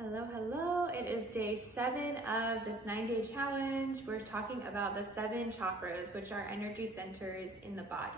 Hello, hello. It is day 7 of this 9-day challenge. We're talking about the 7 chakras, which are energy centers in the body.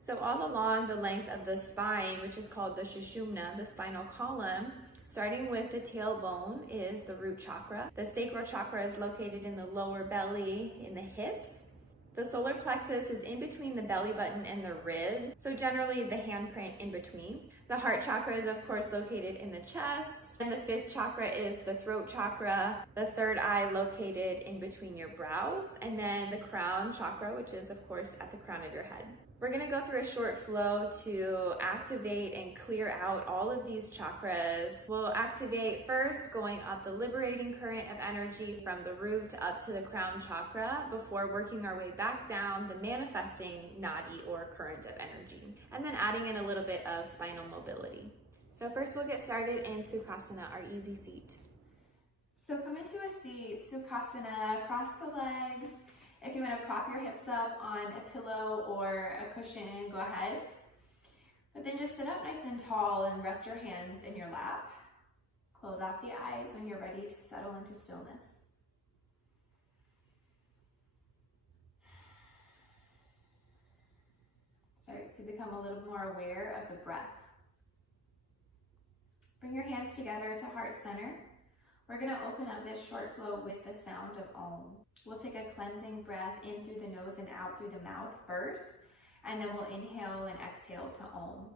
So all along the length of the spine, which is called the sushumna, the spinal column, starting with the tailbone is the root chakra. The sacral chakra is located in the lower belly, in the hips. The solar plexus is in between the belly button and the ribs, so generally the handprint in between. The heart chakra is of course located in the chest, and the 5th chakra is the throat chakra, the 3rd eye located in between your brows, and then the crown chakra, which is of course at the crown of your head. We're going to go through a short flow to activate and clear out all of these chakras. We'll activate first going up the liberating current of energy from the root up to the crown chakra before working our way back down the manifesting nadi or current of energy, and then adding in a little bit of spinal mobility. So first we'll get started in Sukhasana, our easy seat. So come into a seat, Sukhasana, cross the legs. If you want to prop your hips up on a pillow or a cushion, go ahead. But then just sit up nice and tall and rest your hands in your lap. Close off the eyes when you're ready to settle into stillness. Start to become a little more aware of the breath. Bring your hands together to heart center. We're going to open up this short flow with the sound of Om. We'll take a cleansing breath in through the nose and out through the mouth first, and then we'll inhale and exhale to Om.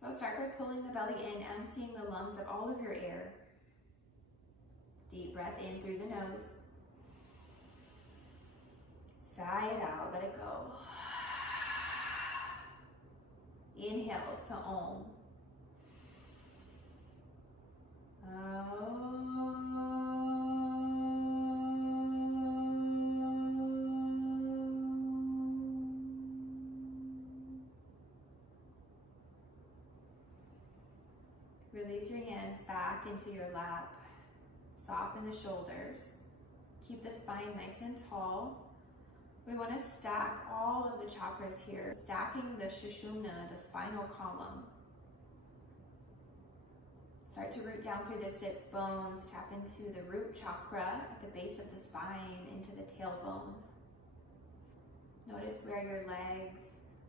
So start by pulling the belly in, emptying the lungs of all of your air. Deep breath in through the nose. Sigh it out, let it go. Inhale to Om. Release your hands back into your lap. Soften the shoulders. Keep the spine nice and tall. We want to stack all of the chakras here, stacking the sushumna, the spinal column. Start to root down through the sits bones, tap into the root chakra at the base of the spine, into the tailbone. Notice where your legs,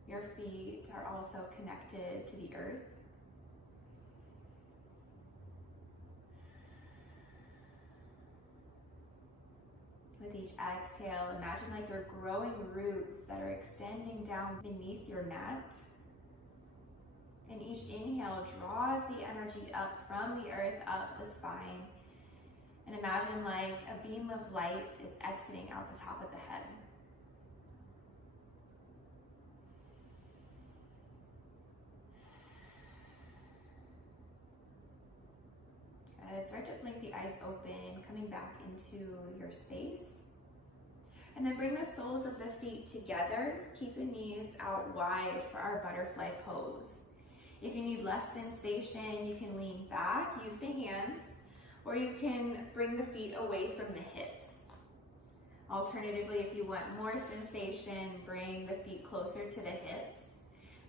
your feet are also connected to the earth. With each exhale, imagine like you're growing roots that are extending down beneath your mat. And each inhale draws the energy up from the earth, up the spine. And imagine like a beam of light is exiting out the top of the head. Good. Start to blink the eyes open, coming back into your space. And then bring the soles of the feet together. Keep the knees out wide for our butterfly pose. If you need less sensation, you can lean back, use the hands, or you can bring the feet away from the hips. Alternatively, if you want more sensation, bring the feet closer to the hips.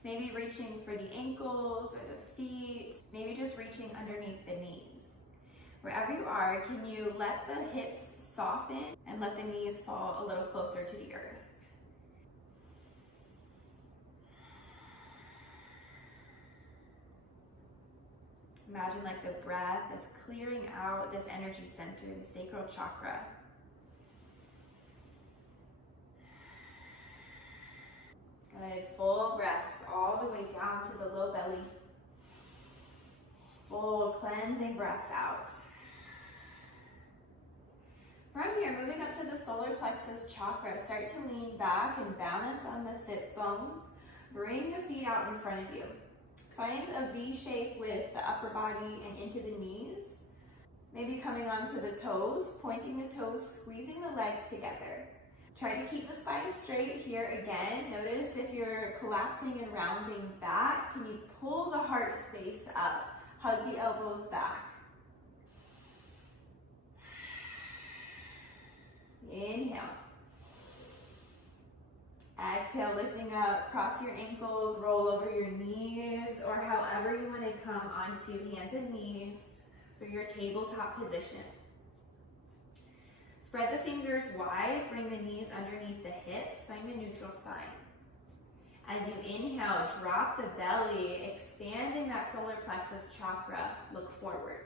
Maybe reaching for the ankles or the feet, maybe just reaching underneath the knees. Wherever you are, can you let the hips soften and let the knees fall a little closer to the earth? Imagine like the breath is clearing out this energy center, the sacral chakra. Good, full breaths all the way down to the low belly. Full cleansing breaths out. From here, moving up to the solar plexus chakra, start to lean back and balance on the sits bones. Bring the feet out in front of you. Find a V shape with the upper body and into the knees. Maybe coming onto the toes, pointing the toes, squeezing the legs together. Try to keep the spine straight here again. Notice if you're collapsing and rounding back, can you pull the heart space up? Hug the elbows back. Inhale. Exhale, lifting up, cross your ankles, roll over your knees, or however you want to come onto hands and knees. for your tabletop position. Spread the fingers wide, bring the knees underneath the hips, find a neutral spine. As you inhale, drop the belly, expanding that solar plexus chakra, look forward.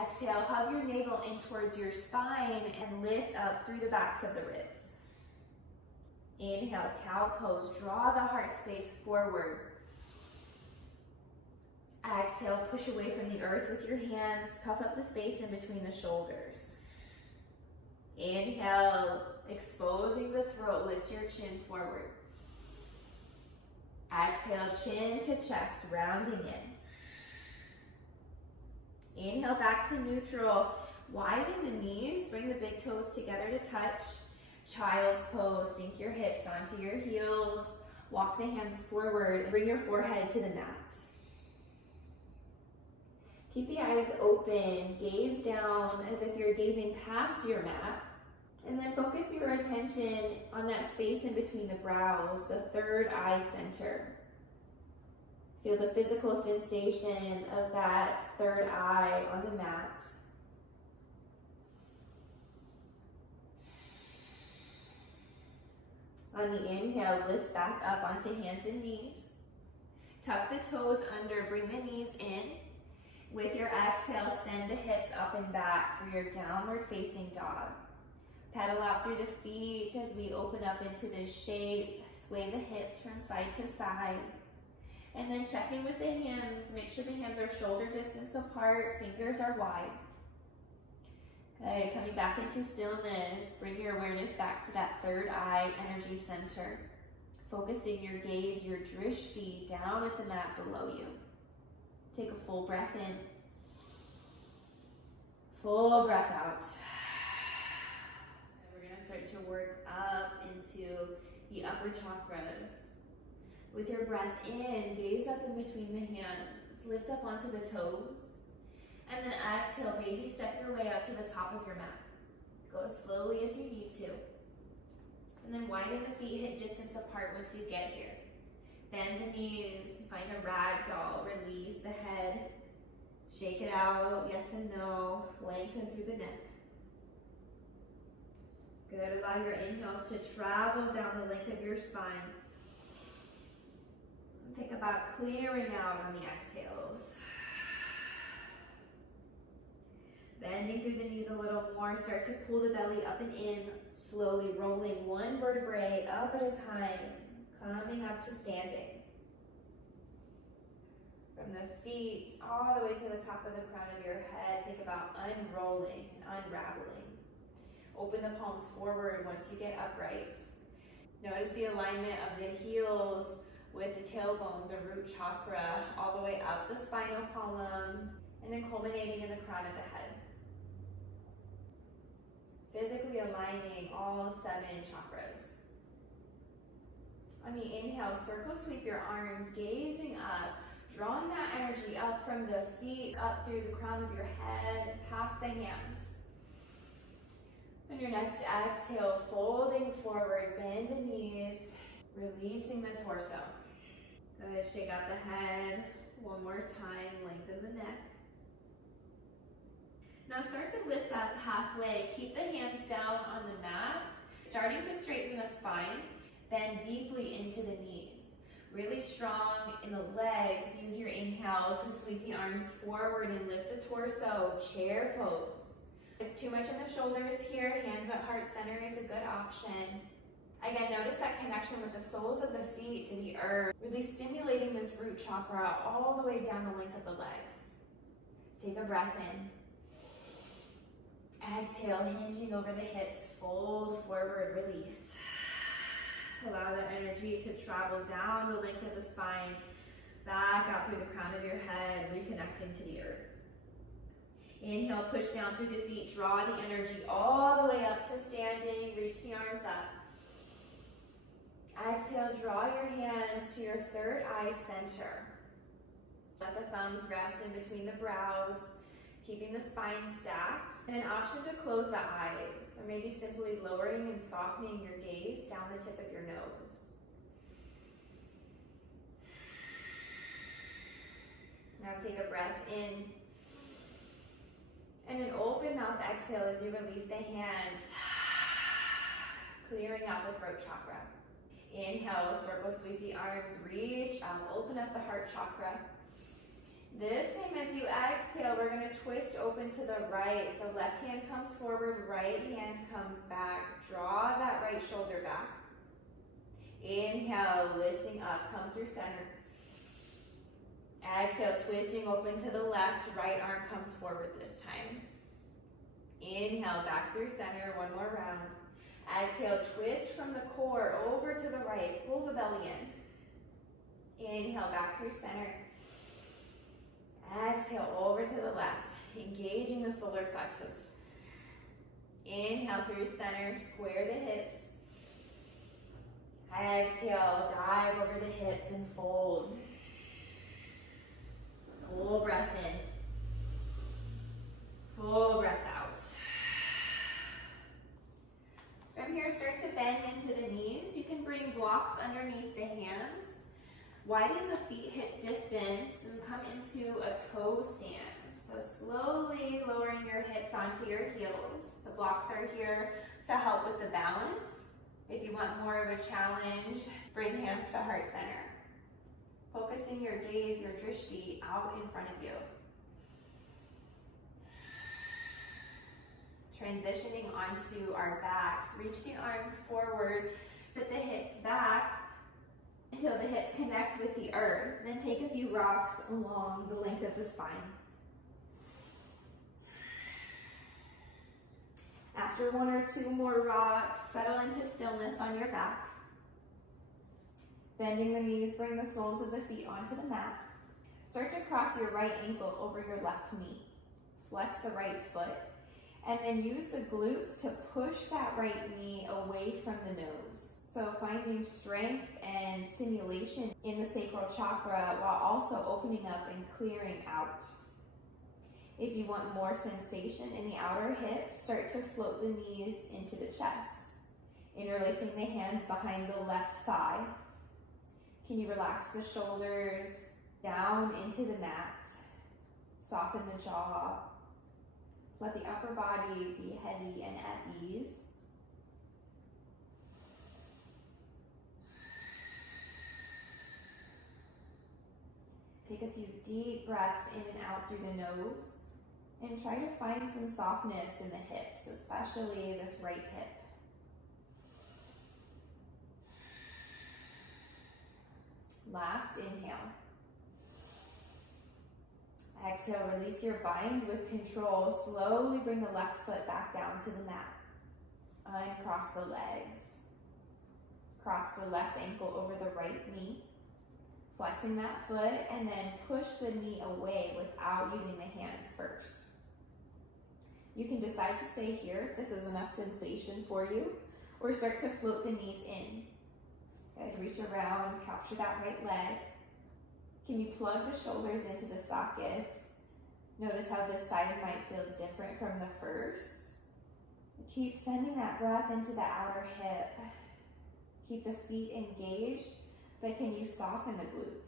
Exhale, hug your navel in towards your spine and lift up through the backs of the ribs. Inhale, cow pose, draw the heart space forward. Exhale, push away from the earth with your hands, puff up the space in between the shoulders. Inhale, exposing the throat, lift your chin forward. Exhale, chin to chest, rounding in. Inhale, back to neutral. Widen the knees, bring the big toes together to touch. Child's pose, sink your hips onto your heels. Walk the hands forward and bring your forehead to the mat. Keep the eyes open, gaze down as if you're gazing past your mat. And then focus your attention on that space in between the brows, the third eye center. Feel the physical sensation of that third eye on the mat. On the inhale, lift back up onto hands and knees. Tuck the toes under, bring the knees in. With your exhale, send the hips up and back for your downward facing dog. Pedal out through the feet as we open up into this shape. Sway the hips from side to side. And then checking with the hands, make sure the hands are shoulder distance apart, fingers are wide. Okay, coming back into stillness, bring your awareness back to that third eye energy center. Focusing your gaze, your drishti, down at the mat below you. Take a full breath in. Full breath out. And we're going to start to work up into the upper chakras. With your breath in, gaze up in between the hands. Lift up onto the toes. And then exhale, baby step your way up to the top of your mat. Go as slowly as you need to. And then widen the feet hip distance apart once you get here. Bend the knees, find a rag doll, release the head. Shake it out, yes and no. Lengthen through the neck. Good, allow your inhales to travel down the length of your spine. Think about clearing out on the exhales. Bending through the knees a little more, start to pull the belly up and in, slowly rolling one vertebrae up at a time, coming up to standing. From the feet all the way to the top of the crown of your head, think about unrolling and unraveling. Open the palms forward once you get upright. Notice the alignment of the heels with the tailbone, the root chakra, all the way up the spinal column, and then culminating in the crown of the head. Physically aligning all 7 chakras. On the inhale, circle sweep your arms, gazing up, drawing that energy up from the feet, up through the crown of your head, past the hands. On your next exhale, folding forward, bend the knees, releasing the torso. Good, shake out the head. One more time, lengthen the neck. Now start to lift up halfway. Keep the hands down on the mat. Starting to straighten the spine, bend deeply into the knees. Really strong in the legs. Use your inhale to sweep the arms forward and lift the torso, chair pose. If it's too much in the shoulders here, hands at heart center is a good option. Again, notice that connection with the soles of the feet to the earth, really stimulating this root chakra all the way down the length of the legs. Take a breath in. Exhale, hinging over the hips, fold forward, release. Allow the energy to travel down the length of the spine, back out through the crown of your head, reconnecting to the earth. Inhale, push down through the feet, draw the energy all the way up to standing, reach the arms up. Exhale, draw your hands to your third eye center. Let the thumbs rest in between the brows, keeping the spine stacked. And an option to close the eyes, or maybe simply lowering and softening your gaze down the tip of your nose. Now take a breath in. And an open mouth exhale as you release the hands, clearing out the throat chakra. Inhale, circle sweep the arms, reach up, open up the heart chakra. This time as you exhale, we're going to twist open to the right. So left hand comes forward, right hand comes back. Draw that right shoulder back. Inhale, lifting up, come through center. Exhale, twisting open to the left, right arm comes forward this time. Inhale, back through center, one more round. Exhale, twist from the core over to the right, pull the belly in. Inhale, back through center. Exhale, over to the left, engaging the solar plexus. Inhale through center, square the hips. Exhale, dive over the hips and fold. Full breath in. Full breath out. From here, start to bend into the knees. You can bring blocks underneath the hands. Widen the feet hip distance and come into a toe stand. So slowly lowering your hips onto your heels. The blocks are here to help with the balance. If you want more of a challenge, bring the hands to heart center. Focusing your gaze, your drishti, out in front of you. Transitioning onto our backs. Reach the arms forward, sit the hips back until the hips connect with the earth. Then take a few rocks along the length of the spine. After one or two more rocks, settle into stillness on your back. Bending the knees, bring the soles of the feet onto the mat. Start to cross your right ankle over your left knee. Flex the right foot, and then use the glutes to push that right knee away from the nose. So finding strength and stimulation in the sacral chakra while also opening up and clearing out. If you want more sensation in the outer hip, start to float the knees into the chest. Interlacing the hands behind the left thigh. Can you relax the shoulders down into the mat? Soften the jaw. Let the upper body be heavy and at ease. Take a few deep breaths in and out through the nose. And try to find some softness in the hips, especially this right hip. Last inhale. Exhale, release your bind with control. Slowly bring the left foot back down to the mat. Uncross the legs. Cross the left ankle over the right knee. Flexing that foot and then push the knee away without using the hands first. You can decide to stay here if this is enough sensation for you, or start to float the knees in. Good, reach around, capture that right leg. Can you plug the shoulders into the sockets? Notice how this side might feel different from the first. Keep sending that breath into the outer hip. Keep the feet engaged, but can you soften the glutes?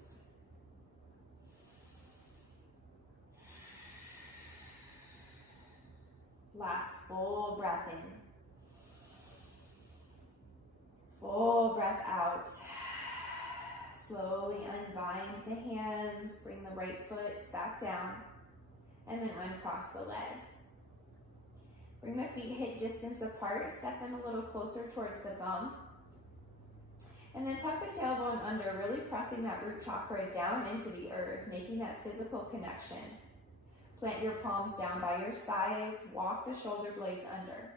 Last full breath in. Full breath out. Slowly unbind the hands, bring the right foot back down, and then uncross the legs. Bring the feet hip distance apart, step them a little closer towards the bum. And then tuck the tailbone under, really pressing that root chakra down into the earth, making that physical connection. Plant your palms down by your sides, walk the shoulder blades under.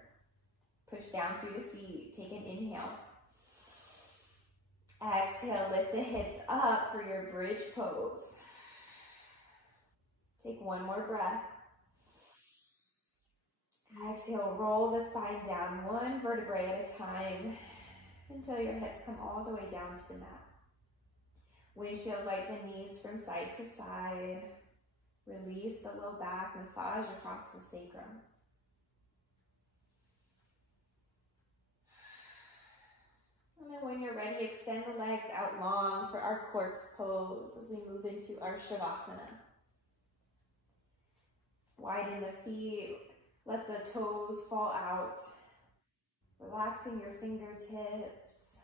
Push down through the feet, take an inhale. Exhale, lift the hips up for your bridge pose. Take one more breath. Exhale, roll the spine down one vertebrae at a time until your hips come all the way down to the mat. Windshield wipe the knees from side to side. Release the low back, massage across the sacrum. And then when you're ready, extend the legs out long for our corpse pose as we move into our Shavasana. Widen the feet, let the toes fall out. Relaxing your fingertips.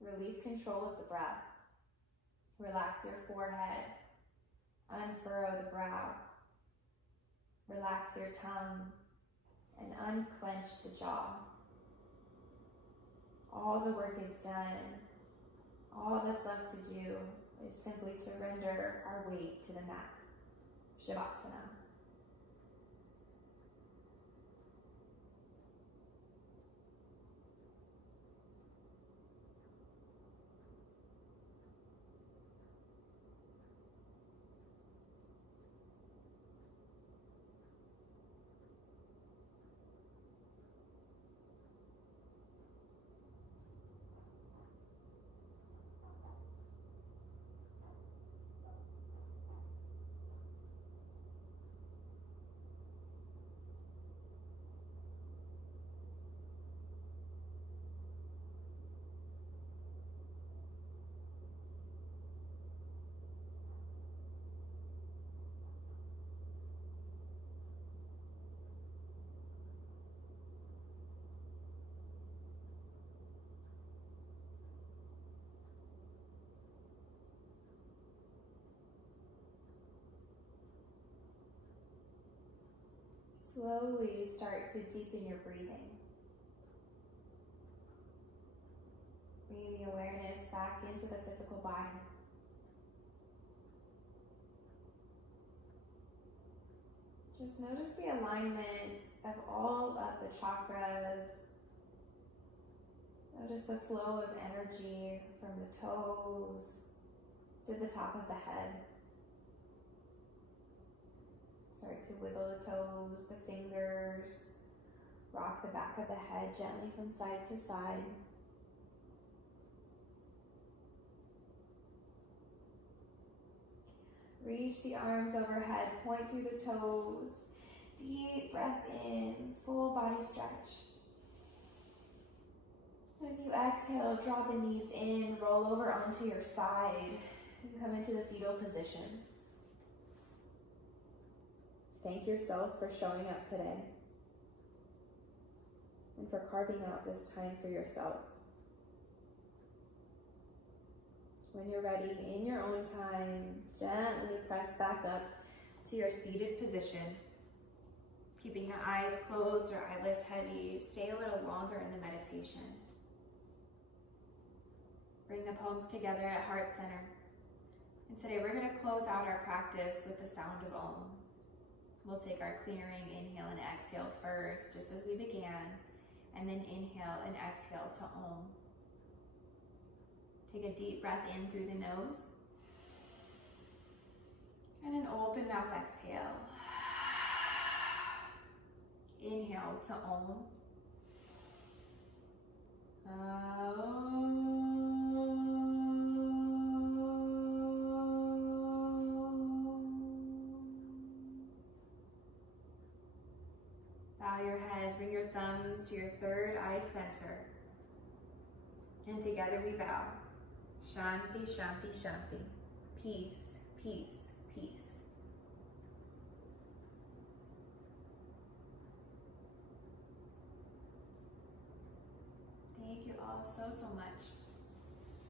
Release control of the breath. Relax your forehead. Unfurrow the brow. Relax your tongue and unclench the jaw. All the work is done. All that's left to do is simply surrender our weight to the mat. Shavasana. Slowly start to deepen your breathing. Bringing the awareness back into the physical body. Just notice the alignment of all of the chakras. Notice the flow of energy from the toes to the top of the head. Start to wiggle the toes, the fingers. Rock the back of the head gently from side to side. Reach the arms overhead, point through the toes. Deep breath in, full body stretch. As you exhale, draw the knees in, roll over onto your side, and come into the fetal position. Thank yourself for showing up today and for carving out this time for yourself. When you're ready, in your own time, gently press back up to your seated position. Keeping your eyes closed or eyelids heavy, stay a little longer in the meditation. Bring the palms together at heart center. And today we're going to close out our practice with the sound of Om. We'll take our clearing inhale and exhale first, just as we began, and then inhale and exhale to Om. Take a deep breath in through the nose, and an open mouth exhale. Inhale to Om. Bow your head, bring your thumbs to your third eye center. And together we bow. Shanti, Shanti, Shanti. Peace, peace, peace. Thank you all so much.